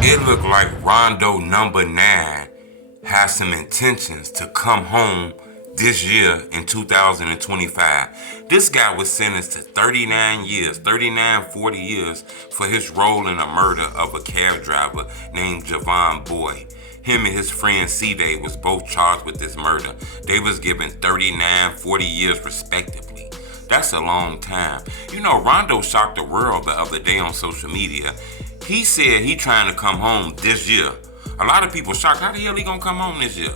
It looked like Rondo number 9 has some intentions to come home this year in 2025. This guy was sentenced to 39 years, 39, 40 years for his role in the murder of a cab driver named Javon Boyd. Him and his friend C-Day was both charged with this murder. They was given 39, 40 years respectively. That's a long time. You know, Rondo shocked the world the other day on social media. He said he trying to come home this year. A lot of people shocked. How the hell he gonna come home this year?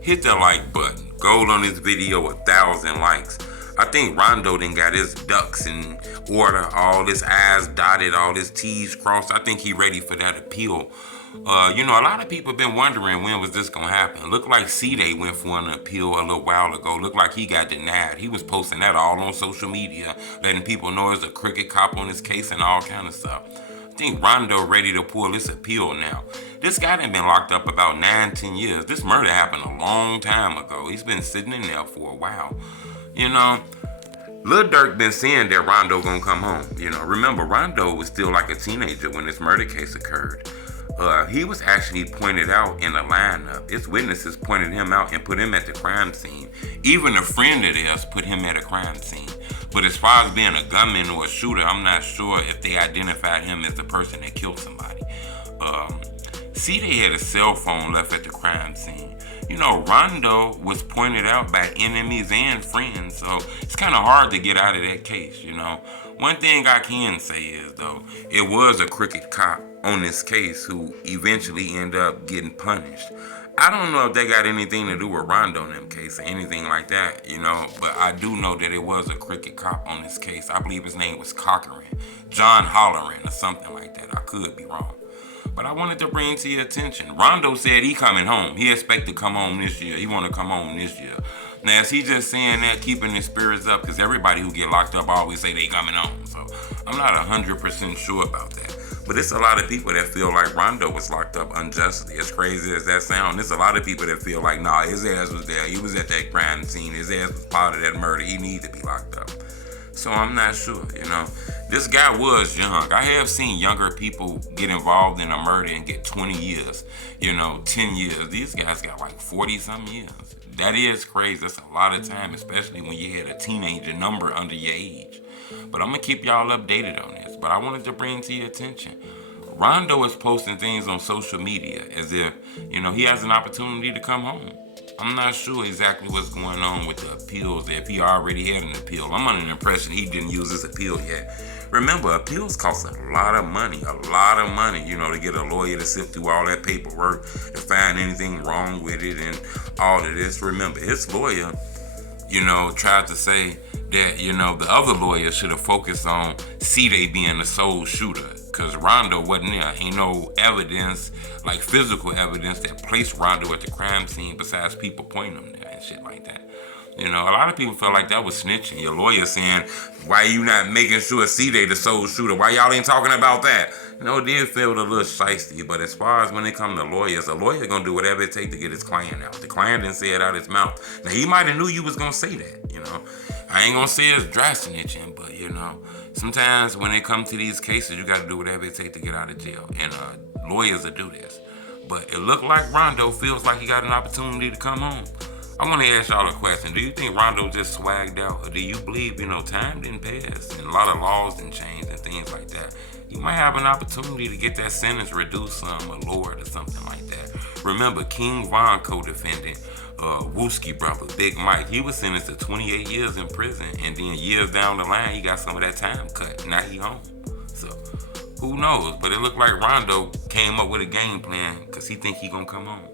Hit the like button. Gold on this video, 1,000 likes. I think Rondo then got his ducks in order, all his I's dotted, all his T's crossed. I think he ready for that appeal. A lot of people been wondering when was this gonna happen. Looked like C-Day went for an appeal a little while ago. Looked like he got denied. He was posting that all on social media, letting people know there's a crooked cop on his case and all kind of stuff. I think Rondo ready to pull this appeal now. This guy done been locked up about 9, 10 years. This murder happened a long time ago. He's been sitting in there for a while. You know, Lil Durk been saying that Rondo gonna come home. Remember Rondo was still like a teenager when this murder case occurred. He was actually pointed out in the lineup. His witnesses pointed him out and put him at the crime scene. Even a friend of theirs put him at a crime scene. But as far as being a gunman or a shooter, I'm not sure if they identified him as the person that killed somebody. C-Day had a cell phone left at the crime scene. Rondo was pointed out by enemies and friends, so it's kind of hard to get out of that case, One thing I can say is, though, it was a crooked cop on this case who eventually ended up getting punished. I don't know if that got anything to do with Rondo in them case or anything like that, but I do know that it was a crooked cop on this case. I believe his name was Cochran, John Holleran or something like that. I could be wrong. But I wanted to bring to your attention. Rondo said he coming home. He expect to come home this year. He want to come home this year. Now, is he just saying that, keeping his spirits up? Because everybody who get locked up always say they coming home. So I'm not 100% sure about that. But it's a lot of people that feel like Rondo was locked up unjustly. As crazy as that sounds, there's a lot of people that feel like, nah, his ass was there. He was at that crime scene. His ass was part of that murder. He needs to be locked up. So I'm not sure, This guy was young. I have seen younger people get involved in a murder and get 20 years, 10 years. These guys got like 40-something years. That is crazy. That's a lot of time, especially when you had a teenager number under your age. But I'm going to keep y'all updated on this. But I wanted to bring to your attention. Rondo is posting things on social media as if, he has an opportunity to come home. I'm not sure exactly what's going on with the appeals, if he already had an appeal. I'm under the impression he didn't use his appeal yet. Remember, appeals cost a lot of money, to get a lawyer to sift through all that paperwork and find anything wrong with it and all of this. Remember, his lawyer, tried to say that, the other lawyer should have focused on C-Day being the sole shooter. Because Rondo wasn't there. Ain't no evidence, like physical evidence, that placed Rondo at the crime scene besides people pointing him there and shit like that. A lot of people felt like that was snitching. Your lawyer saying, why you not making sure C-Day the sole shooter? Why y'all ain't talking about that? It did feel a little shiesty, but as far as when it comes to lawyers, a lawyer gonna do whatever it takes to get his client out. The client didn't say it out his mouth. Now, he might have knew you was gonna say that, I ain't gonna say it's dry snitching, but, sometimes when it comes to these cases, you gotta do whatever it takes to get out of jail. And lawyers will do this. But it looked like Rondo feels like he got an opportunity to come home. I want to ask y'all a question. Do you think Rondo just swagged out? Or do you believe, time didn't pass and a lot of laws didn't change and things like that? You might have an opportunity to get that sentence reduced some or lowered or something like that. Remember, King Von co-defendant, Wooski brother, Big Mike, he was sentenced to 28 years in prison. And then years down the line, he got some of that time cut. Now he home. So, who knows? But it looked like Rondo came up with a game plan because he think he gonna come home.